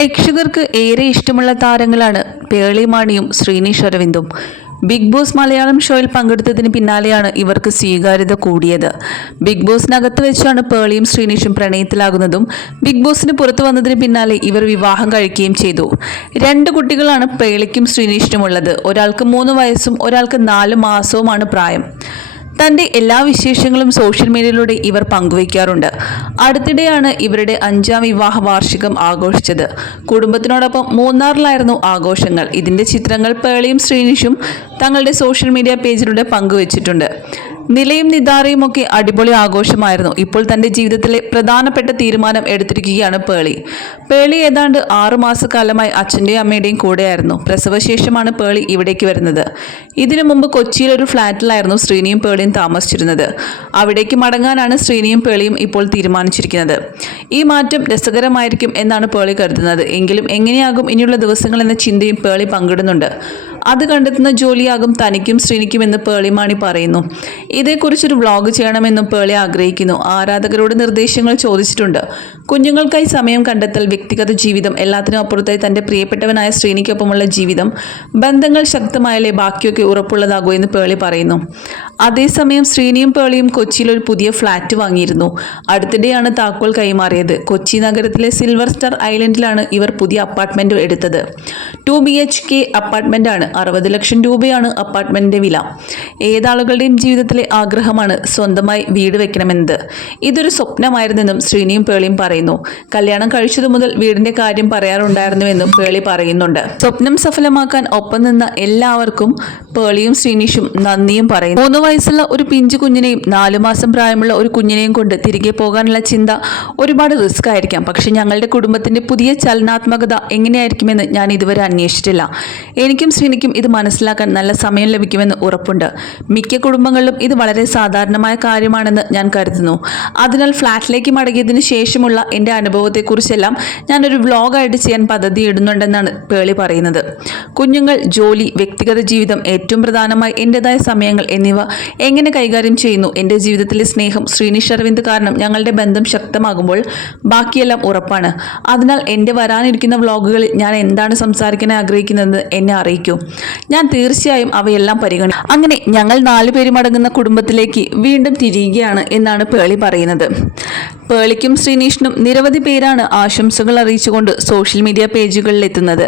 പ്രേക്ഷകർക്ക് ഏറെ ഇഷ്ടമുള്ള താരങ്ങളാണ് പേളി മാണിയും ശ്രീനീഷ് അരവിന്ദും. ബിഗ് ബോസ് മലയാളം ഷോയിൽ പങ്കെടുത്തതിന് പിന്നാലെയാണ് ഇവർക്ക് സ്വീകാര്യത കൂടിയത്. ബിഗ് ബോസിനകത്ത് വെച്ചാണ് പേളിയും ശ്രീനിഷും പ്രണയത്തിലാകുന്നതും. ബിഗ് ബോസിന് പുറത്തു വന്നതിന് പിന്നാലെ ഇവർ വിവാഹം കഴിക്കുകയും ചെയ്തു. രണ്ട് കുട്ടികളാണ് പേളിക്കും ശ്രീനിഷിനും ഉള്ളത് ഒരാൾക്ക് മൂന്ന് വയസ്സും ഒരാൾക്ക് നാല് മാസവുമാണ് പ്രായം. തന്റെ എല്ലാ വിശേഷങ്ങളും സോഷ്യൽ മീഡിയയിലൂടെ ഇവർ പങ്കുവയ്ക്കാറുണ്ട്. അടുത്തിടെയാണ് ഇവരുടെ അഞ്ചാം വിവാഹ വാർഷികം ആഘോഷിച്ചത്. കുടുംബത്തിനോടൊപ്പം മൂന്നാറിലായിരുന്നു ആഘോഷങ്ങൾ. ഇതിന്റെ ചിത്രങ്ങൾ പേളിയും ശ്രീനിഷും തങ്ങളുടെ സോഷ്യൽ മീഡിയ പേജിലൂടെ പങ്കുവച്ചിട്ടുണ്ട്. നിലയും നിദാറയും ഒക്കെ അടിപൊളി ആഘോഷമായിരുന്നു. ഇപ്പോൾ തന്റെ ജീവിതത്തിലെ പ്രധാനപ്പെട്ട തീരുമാനം എടുത്തിരിക്കുകയാണ് പേളി. പേളി ഏതാണ്ട് ആറു മാസക്കാലമായി അച്ഛന്റെയും അമ്മയുടെയും കൂടെയായിരുന്നു. പ്രസവശേഷമാണ് പേളി ഇവിടേക്ക് വരുന്നത്. ഇതിനു മുമ്പ് കൊച്ചിയിൽ ഒരു ഫ്ലാറ്റിലായിരുന്നു ശ്രീനിയും പേളിയും താമസിച്ചിരുന്നത്. അവിടേക്ക് മടങ്ങാനാണ് ശ്രീനിയും പേളിയും ഇപ്പോൾ തീരുമാനിച്ചിരിക്കുന്നത്. ഈ മാറ്റം രസകരമായിരിക്കും എന്നാണ് പേളി കരുതുന്നത്. എങ്കിലും എങ്ങനെയാകും ഇനിയുള്ള ദിവസങ്ങൾ എന്ന ചിന്തയും പേളി പങ്കിടുന്നുണ്ട്. അത് കണ്ടെത്തുന്ന ജോലിയാകും തനിക്കും ശ്രീനിക്കും എന്ന് പേളിമാണി പറയുന്നു. ഇതേക്കുറിച്ചൊരു വ്ളോഗ് ചെയ്യണമെന്നും പേളി ആഗ്രഹിക്കുന്നു. ആരാധകരോട് നിർദ്ദേശങ്ങൾ ചോദിച്ചിട്ടുണ്ട്. കുഞ്ഞുങ്ങൾക്കായി സമയം കണ്ടെത്തൽ വ്യക്തിഗത ജീവിതം എല്ലാത്തിനും അപ്പുറത്തായി തന്റെ പ്രിയപ്പെട്ടവനായ ശ്രീനിക്കൊപ്പമുള്ള ജീവിതം ബന്ധങ്ങൾ ശക്തമായാലേ ബാക്കിയൊക്കെ ഉറപ്പുള്ളതാകൂ എന്ന് പേളി പറയുന്നു. അതേസമയം ശ്രീനിയും പേളിയും കൊച്ചിയിൽ ഒരു പുതിയ ഫ്ലാറ്റ് വാങ്ങിയിരുന്നു. അടുത്തിടെയാണ് താക്കോൽ കൈമാറിയത്. കൊച്ചി നഗരത്തിലെ സിൽവർ സ്റ്റാർ ഐലൻഡിലാണ് ഇവർ പുതിയ അപ്പാർട്ട്മെന്റ് എടുത്തത്. ടു ബി എച്ച് കെ അപ്പാർട്ട്മെന്റാണ് അറുപത് ലക്ഷം രൂപയാണ് അപ്പാർട്ട്മെന്റിന്റെ വില. ഏതാളുകളുടെയും ജീവിതത്തിലെ ആഗ്രഹമാണ് സ്വന്തമായി വീട് വെക്കണമെന്നത്. ഇതൊരു സ്വപ്നമായിരുന്നെന്നും ശ്രീനിയും പേളിയും പറയുന്നു. കല്യാണം കഴിച്ചതു മുതൽ വീടിന്റെ കാര്യം പറയാറുണ്ടായിരുന്നുവെന്നും പേളി പറയുന്നുണ്ട്. സ്വപ്നം സഫലമാക്കാൻ ഒപ്പം നിന്ന എല്ലാവർക്കും പേളിയും ശ്രീനിഷും നന്ദിയും പറയുന്നു. മൂന്ന് വയസ്സുള്ള ഒരു പിഞ്ചു കുഞ്ഞിനെയും നാലു മാസം പ്രായമുള്ള ഒരു കുഞ്ഞിനെയും കൊണ്ട് തിരികെ പോകാനുള്ള ചിന്ത ഒരുപാട് റിസ്ക് ആയിരിക്കാം. പക്ഷെ ഞങ്ങളുടെ കുടുംബത്തിന്റെ പുതിയ ചലനാത്മകത എങ്ങനെയായിരിക്കുമെന്ന് ഞാൻ ഇതുവരെ അന്വേഷിച്ചിട്ടില്ല. എനിക്കും ശ്രീനിക്കും ഇത് മനസ്സിലാക്കാൻ നല്ല സമയം ലഭിക്കുമെന്ന് ഉറപ്പുണ്ട്. മിക്ക കുടുംബങ്ങളിലും ഇത് വളരെ സാധാരണമായ കാര്യമാണെന്ന് ഞാൻ കരുതുന്നു. അതിനാൽ ഫ്ലാറ്റിലേക്ക് മടങ്ങിയതിന് ശേഷമുള്ള എന്റെ അനുഭവത്തെക്കുറിച്ചെല്ലാം ഞാനൊരു വ്ളോഗായിട്ട് ചെയ്യാൻ പദ്ധതി ഇടുന്നുണ്ടെന്നാണ് പേളി പറയുന്നത്. കുഞ്ഞുങ്ങൾ ജോലി വ്യക്തിഗത ജീവിതം ഏറ്റവും പ്രധാനമായി എന്റെതായ സമയങ്ങൾ എന്നിവ എങ്ങനെ കൈകാര്യം ചെയ്യുന്നു? എന്റെ ജീവിതത്തിലെ സ്നേഹം ശ്രീനിഷ് അരവിന്ദ് കാരണം ഞങ്ങളുടെ ബന്ധം ശക്തമാകുമ്പോൾ ബാക്കിയെല്ലാം ഉറപ്പാണ്. അതിനാൽ എന്റെ വരാനിരിക്കുന്ന വ്ളോഗുകളിൽ ഞാൻ എന്താണ് സംസാരിക്കാൻ ആഗ്രഹിക്കുന്നത് എന്നെ അറിയിക്കൂ. ഞാൻ തീർച്ചയായും അവയെല്ലാം പരിഗണി അങ്ങനെ ഞങ്ങൾ നാലു പേരുമടങ്ങുന്ന കുടുംബത്തിലേക്ക് വീണ്ടും തിരിയുകയാണ് എന്നാണ് പേളി പറയുന്നത്. പേളിക്കും ശ്രീനീഷിനും നിരവധി പേരാണ് ആശംസകൾ അറിയിച്ചുകൊണ്ട് സോഷ്യൽ മീഡിയ പേജുകളിൽ എത്തുന്നത്